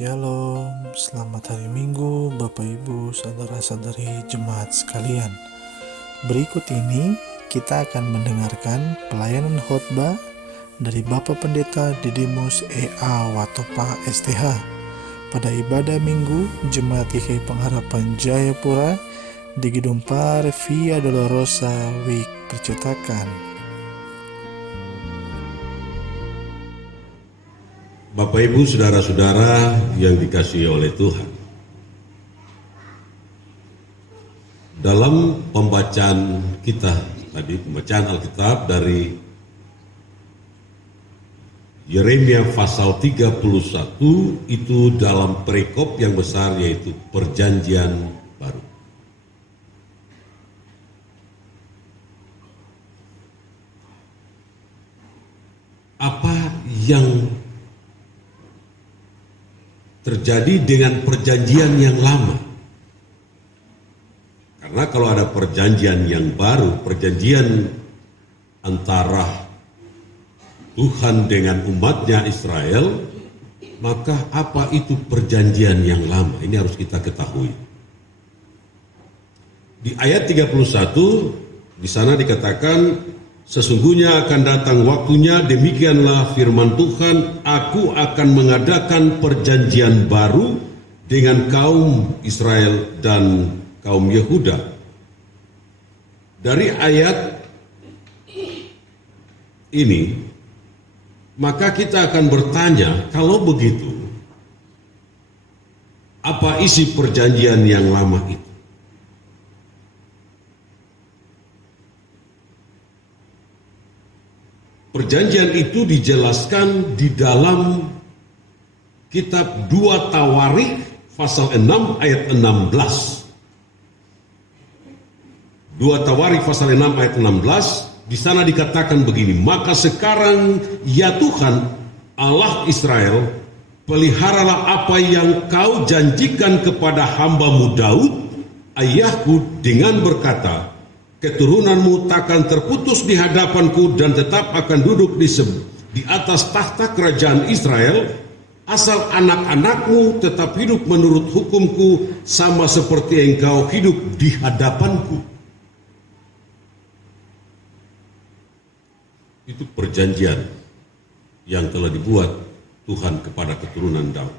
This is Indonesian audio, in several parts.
Shalom, selamat hari Minggu Bapak Ibu saudara-saudari jemaat sekalian. Berikut ini kita akan mendengarkan pelayanan khotbah dari Bapak Pendeta Didimus E.A. Watopa STH pada ibadah Minggu Jemaat GKI Pengharapan Jayapura di Gedung Par Via Dolorosa Wik Percetakan. Bapak Ibu saudara-saudara yang dikasihi oleh Tuhan, dalam pembacaan kita tadi, pembacaan Alkitab dari Yeremia pasal 31 itu dalam perikop yang besar, yaitu perjanjian baru. Apa yang terjadi dengan perjanjian yang lama? Karena kalau ada perjanjian yang baru, perjanjian antara Tuhan dengan umatnya Israel, maka apa itu perjanjian yang lama? Ini harus kita ketahui. Di ayat 31 di sana dikatakan, sesungguhnya akan datang waktunya, demikianlah firman Tuhan, aku akan mengadakan perjanjian baru dengan kaum Israel dan kaum Yehuda. Dari ayat ini, maka kita akan bertanya, kalau begitu, apa isi perjanjian yang lama itu? Perjanjian itu dijelaskan di dalam kitab 2 Tawarikh pasal 6 ayat 16. 2 Tawarikh pasal 6 ayat 16, di sana dikatakan begini, maka sekarang ya Tuhan Allah Israel, peliharalah apa yang kau janjikan kepada hamba-Mu Daud, ayahku, dengan berkata, keturunanmu takkan terputus di hadapanku dan tetap akan duduk di atas tahta kerajaan Israel, asal anak-anakmu tetap hidup menurut hukumku sama seperti engkau hidup di hadapanku. Itu perjanjian yang telah dibuat Tuhan kepada keturunan Daud.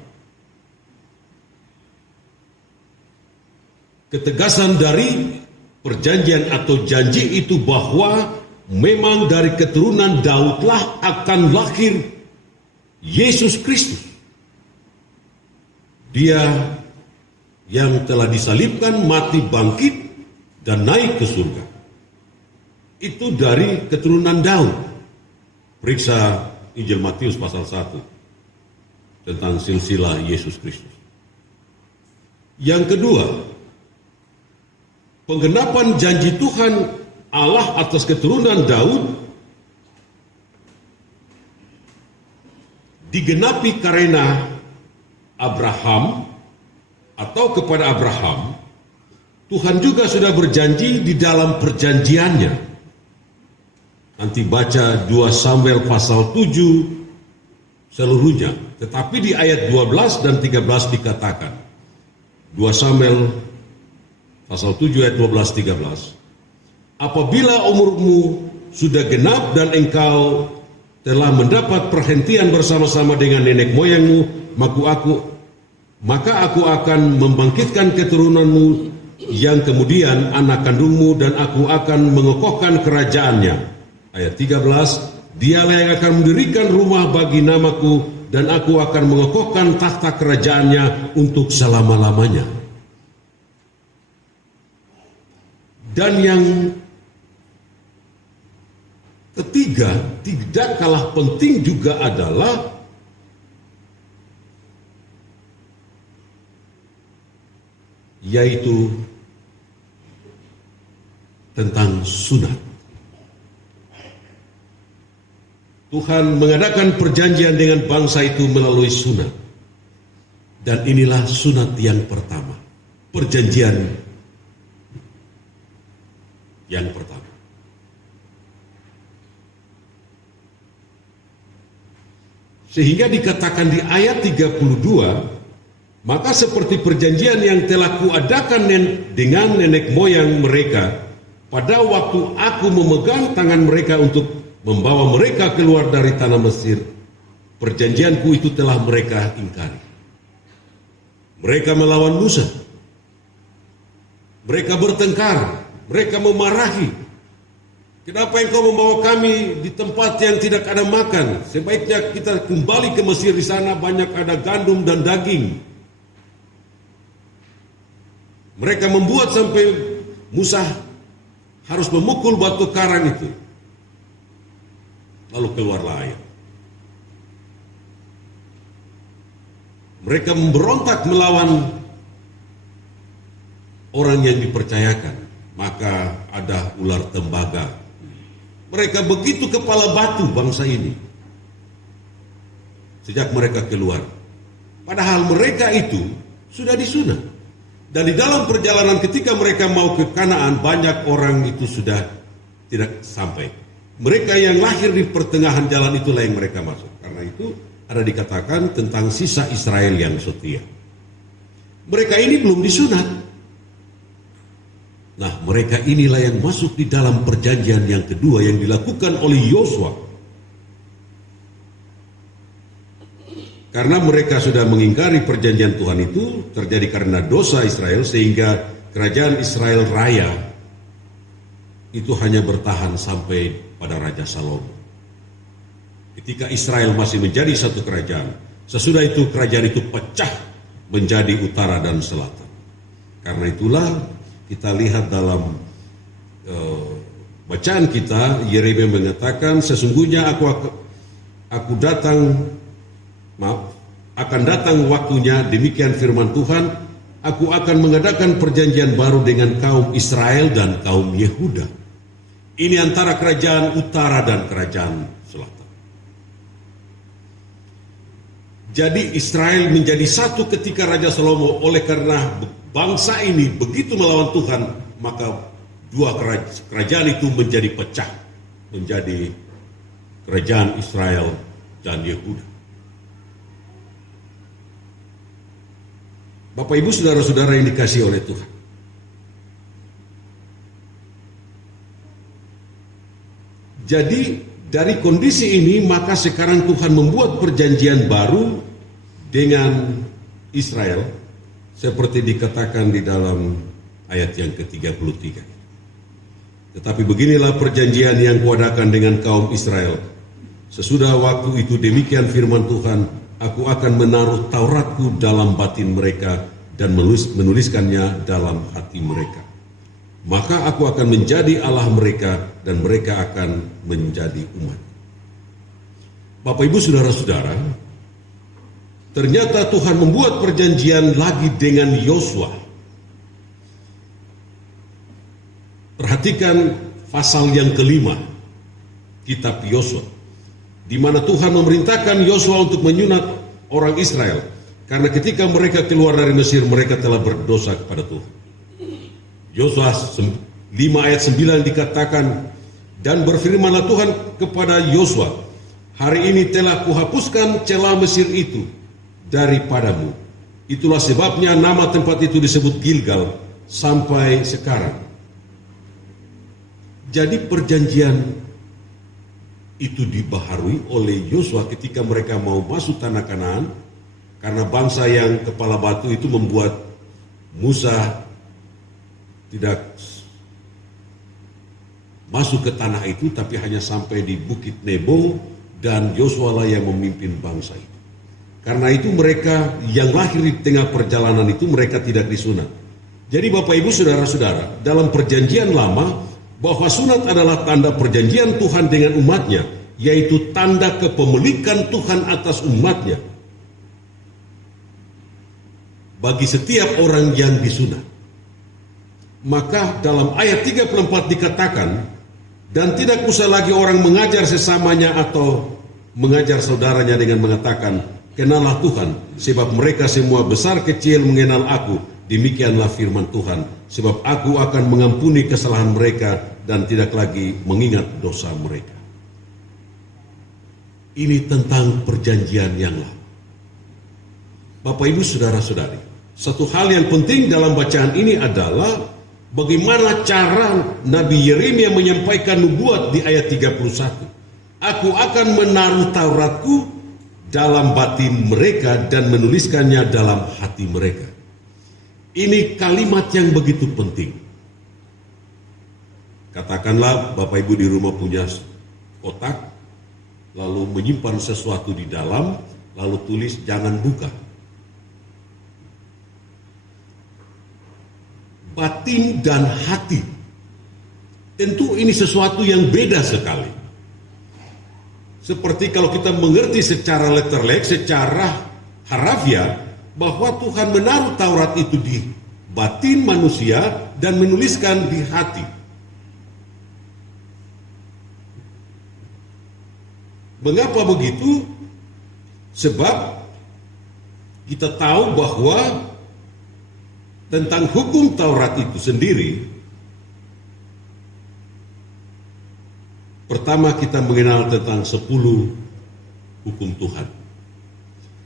Ketegasan dari perjanjian atau janji itu bahwa memang dari keturunan Daudlah akan lahir Yesus Kristus. Dia yang telah disalibkan, mati, bangkit, dan naik ke surga. Itu dari keturunan Daud. Periksa Injil Matius pasal 1 tentang silsilah Yesus Kristus. Yang kedua, penggenapan janji Tuhan Allah atas keturunan Daud digenapi karena Abraham, atau kepada Abraham Tuhan juga sudah berjanji di dalam perjanjiannya. Nanti baca 2 Samuel pasal 7 seluruhnya, tetapi di ayat 12 dan 13 dikatakan, 2 Samuel pasal 7 ayat 12-13. Apabila umurmu sudah genap dan engkau telah mendapat perhentian bersama-sama dengan nenek moyangmu, maka aku akan membangkitkan keturunanmu yang kemudian anak kandungmu, dan aku akan mengokohkan kerajaannya. Ayat 13, dialah yang akan mendirikan rumah bagi namaku, dan aku akan mengokohkan tahta kerajaannya untuk selama-lamanya. Dan yang ketiga, tidak kalah penting juga adalah yaitu tentang sunat. Tuhan mengadakan perjanjian dengan bangsa itu melalui sunat. Dan inilah sunat yang pertama, perjanjian yang pertama. Sehingga dikatakan di ayat 32, Maka seperti perjanjian yang telah kuadakan dengan nenek moyang mereka, pada waktu aku memegang tangan mereka untuk membawa mereka keluar dari tanah Mesir, perjanjianku itu telah mereka ingkari. Mereka melawan Musa. Mereka bertengkar. Mereka memarahi. Kenapa engkau membawa kami di tempat yang tidak ada makan? Sebaiknya kita kembali ke Mesir, di sana banyak ada gandum dan daging. Mereka membuat sampai Musa harus memukul batu karang itu. Lalu keluarlah air. Mereka memberontak melawan orang yang dipercayakan. Maka ada ular tembaga. Mereka begitu kepala batu bangsa ini. Sejak mereka keluar. Padahal mereka itu sudah disunat. Dan di dalam perjalanan ketika mereka mau ke Kanaan, banyak orang itu sudah tidak sampai. Mereka yang lahir di pertengahan jalan itulah yang mereka masuk. Karena itu ada dikatakan tentang sisa Israel yang setia. Mereka ini belum disunat. Nah, mereka inilah yang masuk di dalam perjanjian yang kedua yang dilakukan oleh Yosua. Karena mereka sudah mengingkari perjanjian Tuhan itu, terjadi karena dosa Israel, sehingga kerajaan Israel Raya itu hanya bertahan sampai pada Raja Salomo. Ketika Israel masih menjadi satu kerajaan, sesudah itu kerajaan itu pecah menjadi utara dan selatan. Karena itulah kita lihat dalam bacaan kita, Yeremia mengatakan, sesungguhnya akan datang waktunya, demikian firman Tuhan, aku akan mengadakan perjanjian baru dengan kaum Israel dan kaum Yehuda. Ini antara kerajaan utara dan kerajaan selatan. Jadi Israel menjadi satu ketika Raja Salomo. Oleh karena bangsa ini begitu melawan Tuhan, maka dua kerajaan itu menjadi pecah, menjadi kerajaan Israel dan Yehuda. Bapak Ibu saudara-saudara yang dikasihi oleh Tuhan. Jadi dari kondisi ini maka sekarang Tuhan membuat perjanjian baru dengan Israel seperti dikatakan di dalam ayat yang ke-33. Tetapi beginilah perjanjian yang kuadakan dengan kaum Israel. Sesudah waktu itu demikian firman Tuhan, aku akan menaruh Tauratku dalam batin mereka dan menuliskannya dalam hati mereka. Maka aku akan menjadi Allah mereka dan mereka akan menjadi umat. Bapak Ibu saudara-saudara, ternyata Tuhan membuat perjanjian lagi dengan Yosua. Perhatikan pasal yang kelima, kitab Yosua, di mana Tuhan memerintahkan Yosua untuk menyunat orang Israel. Karena ketika mereka keluar dari Mesir, mereka telah berdosa kepada Tuhan. Yosua 5 ayat 9 dikatakan, dan berfirmanlah Tuhan kepada Yosua, hari ini telah kuhapuskan celah Mesir itu daripadamu. Itulah sebabnya nama tempat itu disebut Gilgal sampai sekarang. Jadi perjanjian itu dibaharui oleh Yosua ketika mereka mau masuk tanah Kanaan, karena bangsa yang kepala batu itu membuat Musa tidak masuk ke tanah itu, tapi hanya sampai di Bukit Nebo, dan Yosua lah yang memimpin bangsa itu. Karena itu mereka yang lahir di tengah perjalanan itu mereka tidak disunat. Jadi Bapak Ibu saudara-saudara, dalam perjanjian lama, bahwa sunat adalah tanda perjanjian Tuhan dengan umatnya, yaitu tanda kepemilikan Tuhan atas umatnya bagi setiap orang yang disunat. Maka dalam ayat 34 dikatakan, dan tidak usah lagi orang mengajar sesamanya atau mengajar saudaranya dengan mengatakan, kenallah Tuhan, sebab mereka semua besar kecil mengenal aku. Demikianlah firman Tuhan, sebab aku akan mengampuni kesalahan mereka dan tidak lagi mengingat dosa mereka. Ini tentang perjanjian yang lama. Bapak Ibu Saudara-saudari, satu hal yang penting dalam bacaan ini adalah bagaimana cara Nabi Yeremia menyampaikan nubuat di ayat 31. Aku akan menaruh Tauratku dalam batin mereka dan menuliskannya dalam hati mereka. Ini kalimat yang begitu penting. Katakanlah Bapak Ibu di rumah punya kotak, lalu menyimpan sesuatu di dalam, lalu tulis jangan buka. Batin dan hati. Tentu ini sesuatu yang beda sekali. Seperti kalau kita mengerti secara letterlek, secara harafiah, bahwa Tuhan menaruh Taurat itu di batin manusia dan menuliskan di hati. Mengapa begitu? Sebab kita tahu bahwa tentang hukum Taurat itu sendiri, pertama kita mengenal tentang 10 hukum Tuhan.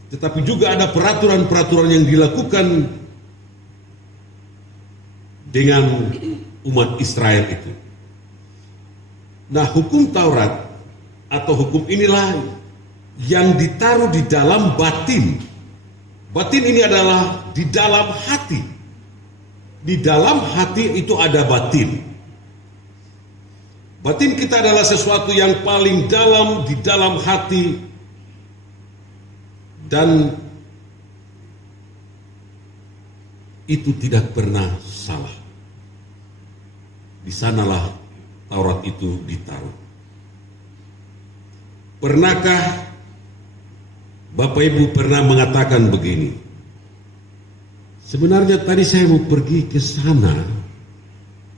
Tetapi juga ada peraturan-peraturan yang dilakukan dengan umat Israel itu. Nah, hukum Taurat atau hukum inilah yang ditaruh di dalam batin. Batin ini adalah di dalam hati. Di dalam hati itu ada batin. Batin kita adalah sesuatu yang paling dalam di dalam hati, dan itu tidak pernah salah. Di sanalah Taurat itu ditaruh. Pernahkah Bapak Ibu pernah mengatakan begini? Sebenarnya tadi saya mau pergi ke sana,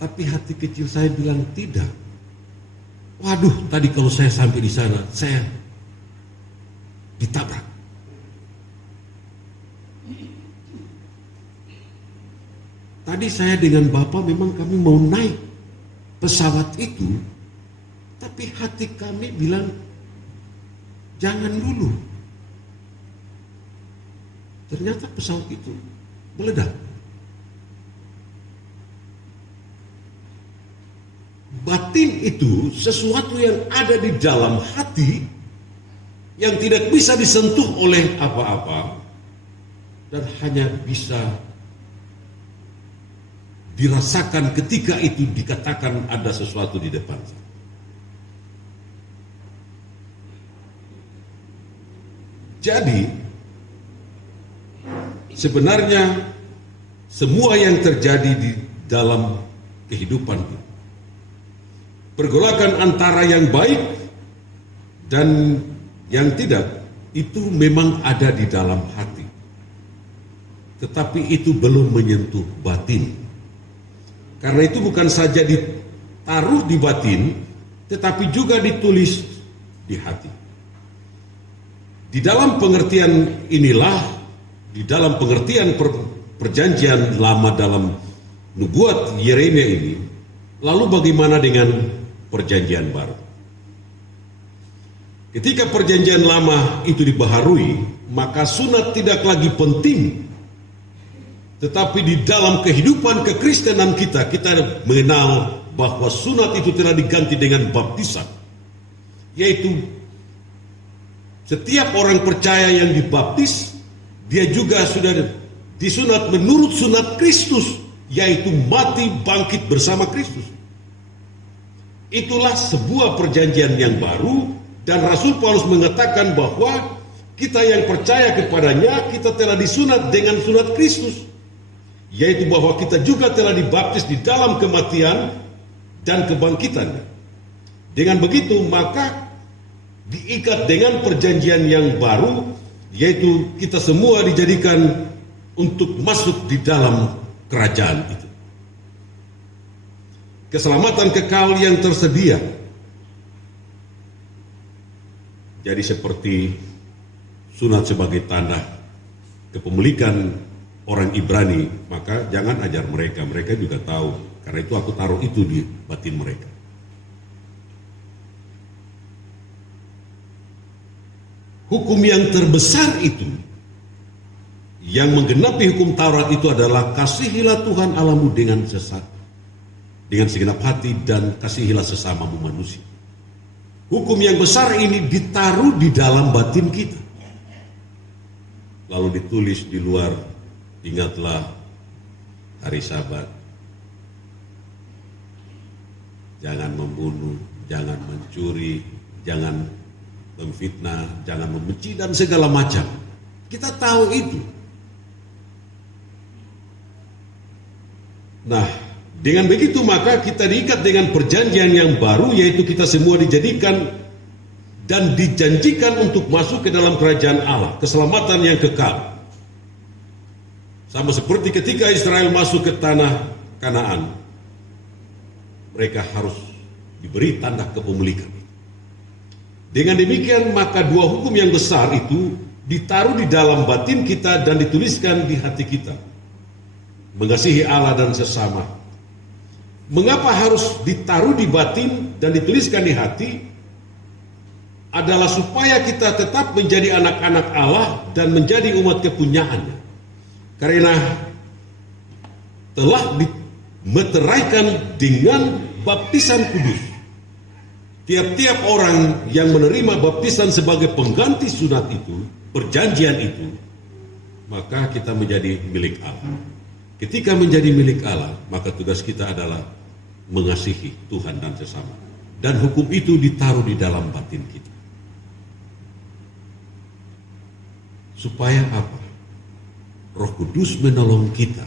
tapi hati kecil saya bilang tidak. Waduh, tadi kalau saya sampai di sana, saya ditabrak. Tadi saya dengan Bapak memang kami mau naik pesawat itu, tapi hati kami bilang jangan dulu. Ternyata pesawat itu meledak. Batin itu sesuatu yang ada di dalam hati yang tidak bisa disentuh oleh apa-apa dan hanya bisa dirasakan ketika itu dikatakan ada sesuatu di depan. Jadi sebenarnya semua yang terjadi di dalam kehidupan itu, pergolakan antara yang baik dan yang tidak, itu memang ada di dalam hati. Tetapi itu belum menyentuh batin. Karena itu bukan saja ditaruh di batin, tetapi juga ditulis di hati. Di dalam pengertian inilah, di dalam pengertian perjanjian lama dalam nubuat Yeremia ini, lalu bagaimana dengan perjanjian baru? Ketika perjanjian lama itu dibaharui, maka sunat tidak lagi penting. Tetapi di dalam kehidupan kekristenan kita mengenal bahwa sunat itu telah diganti dengan baptisan. Yaitu setiap orang percaya yang dibaptis, dia juga sudah disunat menurut sunat Kristus, yaitu mati bangkit bersama Kristus. Itulah sebuah perjanjian yang baru, dan Rasul Paulus mengatakan bahwa kita yang percaya kepadanya, kita telah disunat dengan sunat Kristus, yaitu bahwa kita juga telah dibaptis di dalam kematian dan kebangkitannya. Dengan begitu maka diikat dengan perjanjian yang baru, yaitu kita semua dijadikan untuk masuk di dalam kerajaan itu. Keselamatan kekal yang tersedia. Jadi seperti sunat sebagai tanda kepemilikan orang Ibrani, maka jangan ajar mereka, mereka juga tahu. Karena itu aku taruh itu di batin mereka. Hukum yang terbesar itu yang menggenapi hukum Taurat itu adalah kasihilah Tuhan Allahmu dengan segenap hati dan kasihilah sesamamu manusia. Hukum yang besar ini ditaruh di dalam batin kita. Lalu ditulis di luar, ingatlah hari Sabat. Jangan membunuh, jangan mencuri, jangan memfitnah, jangan membenci dan segala macam. Kita tahu itu. Nah, dengan begitu maka kita diikat dengan perjanjian yang baru, yaitu kita semua dijadikan dan dijanjikan untuk masuk ke dalam kerajaan Allah, keselamatan yang kekal. Sama seperti ketika Israel masuk ke tanah Kanaan, mereka harus diberi tanda kepemilikan. Dengan demikian maka dua hukum yang besar itu ditaruh di dalam batin kita dan dituliskan di hati kita. Mengasihi Allah dan sesama. Mengapa harus ditaruh di batin dan dituliskan di hati? Adalah supaya kita tetap menjadi anak-anak Allah dan menjadi umat kepunyaannya. Karena telah dimeteraikan dengan baptisan kudus. Tiap-tiap orang yang menerima baptisan sebagai pengganti sunat itu, perjanjian itu, maka kita menjadi milik Allah. Ketika menjadi milik Allah, maka tugas kita adalah mengasihi Tuhan dan sesama. Dan hukum itu ditaruh di dalam batin kita. Supaya apa? Roh Kudus menolong kita,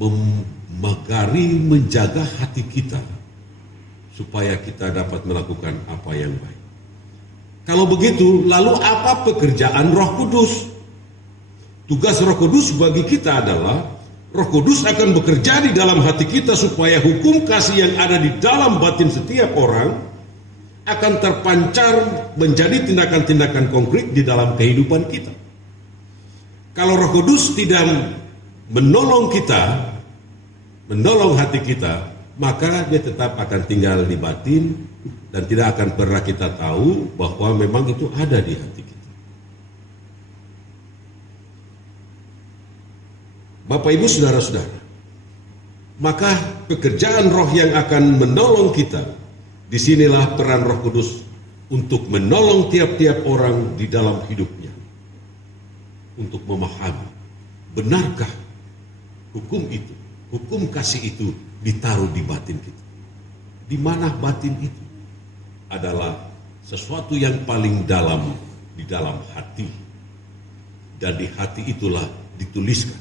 memagari, menjaga hati kita, supaya kita dapat melakukan apa yang baik. Kalau begitu, lalu apa pekerjaan Roh Kudus? Tugas Roh Kudus bagi kita adalah, Roh Kudus akan bekerja di dalam hati kita supaya hukum kasih yang ada di dalam batin setiap orang akan terpancar menjadi tindakan-tindakan konkret di dalam kehidupan kita. Kalau Roh Kudus tidak menolong kita, menolong hati kita, maka dia tetap akan tinggal di batin dan tidak akan pernah kita tahu bahwa memang itu ada di hati kita. Bapak, Ibu, saudara-saudara, maka pekerjaan Roh yang akan menolong kita, disinilah peran Roh Kudus untuk menolong tiap-tiap orang di dalam hidupnya, untuk memahami benarkah hukum itu, hukum kasih itu ditaruh di batin kita. Di mana batin itu? Adalah sesuatu yang paling dalam di dalam hati. Dan di hati itulah dituliskan.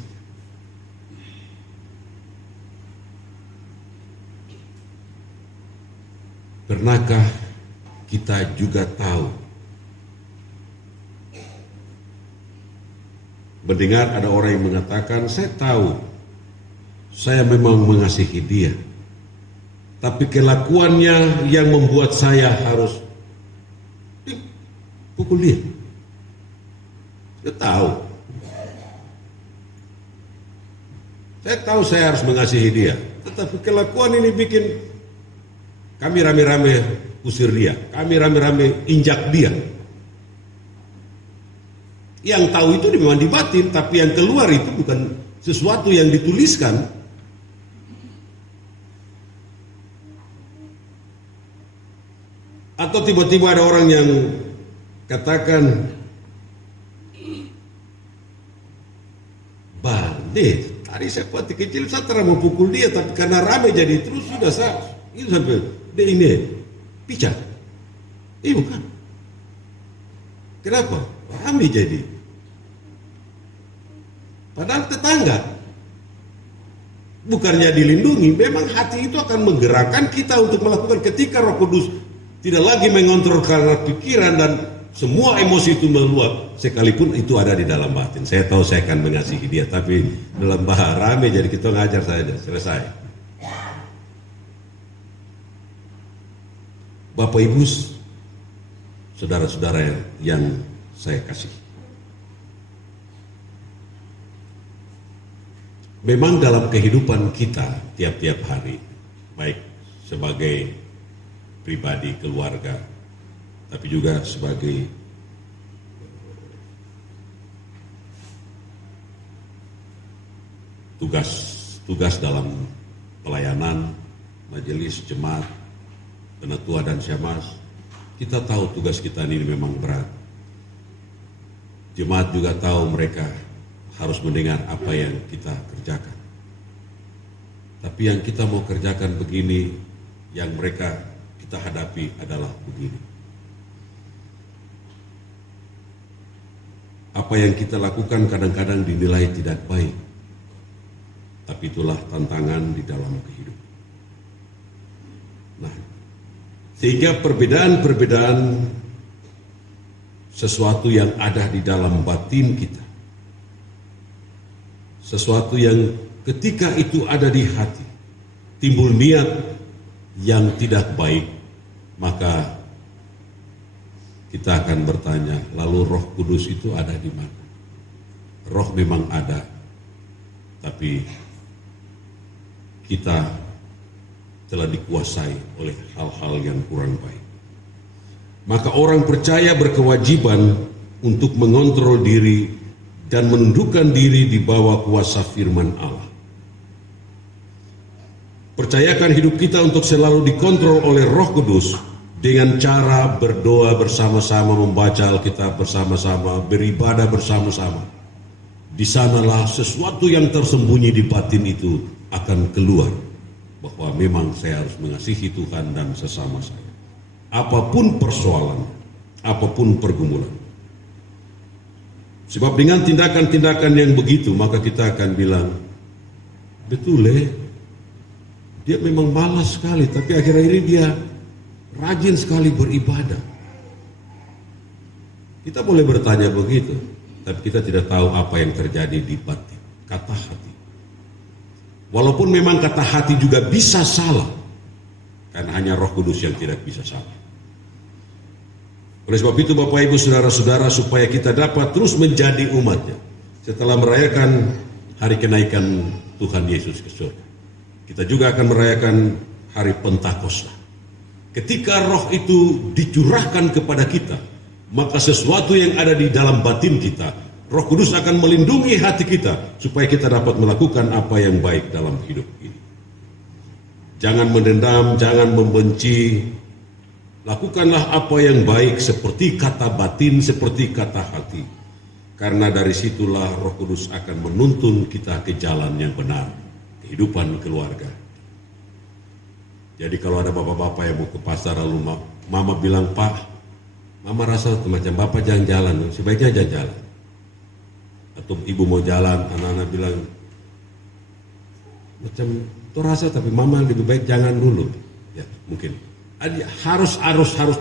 Pernahkah kita juga tahu, mendengar ada orang yang mengatakan, saya tahu, saya memang mengasihi dia, tapi kelakuannya yang membuat saya harus pukul dia. Saya tahu saya harus mengasihi dia, tetapi kelakuan ini bikin kami rame-rame usir dia, kami rame-rame injak dia. Yang tahu itu memang di batin, tapi yang keluar itu bukan sesuatu yang dituliskan. Atau tiba-tiba ada orang yang katakan, Bande, tadi saya waktu kecil saya terang mau pukul dia, tapi karena rame jadi terus sudah saya itu sampai dia ini picat. Bukan. Kenapa? Rame jadi. Padahal tetangga. Bukannya dilindungi, memang hati itu akan menggerakkan kita untuk melakukan ketika Roh Kudus tidak lagi mengontrol karena pikiran dan semua emosi itu meluap, sekalipun itu ada di dalam batin. Saya tahu saya akan mengasihi dia, tapi dalam bahasa rame jadi kita ngajar saja, selesai. Bapak, Ibu, saudara-saudara yang saya kasih. Memang dalam kehidupan kita tiap-tiap hari, baik sebagai pribadi, keluarga, tapi juga sebagai tugas dalam pelayanan majelis jemaat, penatua dan syamaz. Kita tahu tugas kita ini memang berat. Jemaat juga tahu mereka harus mendengar apa yang kita kerjakan. Tapi yang kita mau kerjakan begini, yang mereka kita hadapi adalah begini. Apa yang kita lakukan kadang-kadang dinilai tidak baik. Tapi itulah tantangan di dalam kehidupan. Nah, sehingga perbedaan-perbedaan sesuatu yang ada di dalam batin kita, sesuatu yang ketika itu ada di hati, timbul niat yang tidak baik, maka kita akan bertanya, lalu Roh Kudus itu ada di mana? Roh memang ada, tapi kita telah dikuasai oleh hal-hal yang kurang baik. Maka orang percaya berkewajiban untuk mengontrol diri dan menundukkan diri di bawah kuasa firman Allah. Percayakan hidup kita untuk selalu dikontrol oleh Roh Kudus dengan cara berdoa bersama-sama, membaca Alkitab bersama-sama, beribadah bersama-sama. Di sanalah sesuatu yang tersembunyi di batin itu akan keluar, bahwa memang saya harus mengasihi Tuhan dan sesama saya. Apapun persoalan, apapun pergumulan. Sebab dengan tindakan-tindakan yang begitu, maka kita akan bilang, betul dia memang malas sekali, tapi akhir-akhir ini dia rajin sekali beribadah. Kita boleh bertanya begitu, tapi kita tidak tahu apa yang terjadi di batin, kata hati. Walaupun memang kata hati juga bisa salah, karena hanya Roh Kudus yang tidak bisa salah. Oleh sebab itu Bapak Ibu Saudara-saudara, supaya kita dapat terus menjadi umatnya, setelah merayakan hari kenaikan Tuhan Yesus ke surga, kita juga akan merayakan hari Pentakosta. Ketika Roh itu dicurahkan kepada kita, maka sesuatu yang ada di dalam batin kita, Roh Kudus akan melindungi hati kita supaya kita dapat melakukan apa yang baik dalam hidup ini. Jangan mendendam, jangan membenci. Lakukanlah apa yang baik seperti kata batin, seperti kata hati. Karena dari situlah Roh Kudus akan menuntun kita ke jalan yang benar, kehidupan keluarga. Jadi kalau ada bapak-bapak yang mau ke pasar lalu mama bilang, "Pak, mama rasa macam bapak jangan jalan, sebaiknya jangan jalan." Atau ibu mau jalan, anak-anak bilang macam itu rasa, tapi mama lebih baik jangan dulu. Ya mungkin harus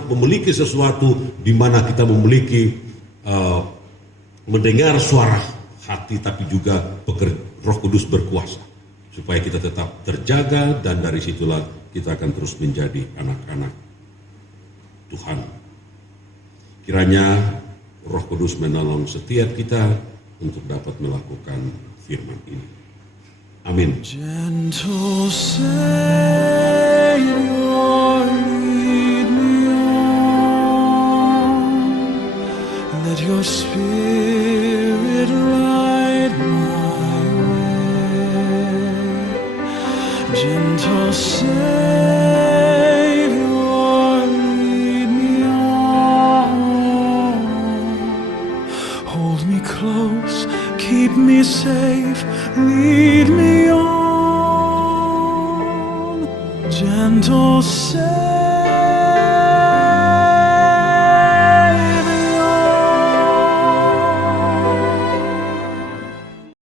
memiliki sesuatu di mana kita memiliki mendengar suara hati, tapi juga Roh Kudus berkuasa supaya kita tetap terjaga, dan dari situlah kita akan terus menjadi anak-anak Tuhan. Kiranya Roh Kudus menolong setiap kita untuk dapat melakukan firman ini. Amin. Gentle Savior, lead me on. Let your Spirit light my way. Gentle Savior, lead me on. Hold me close, keep me safe, lead me on. Gentle Savior.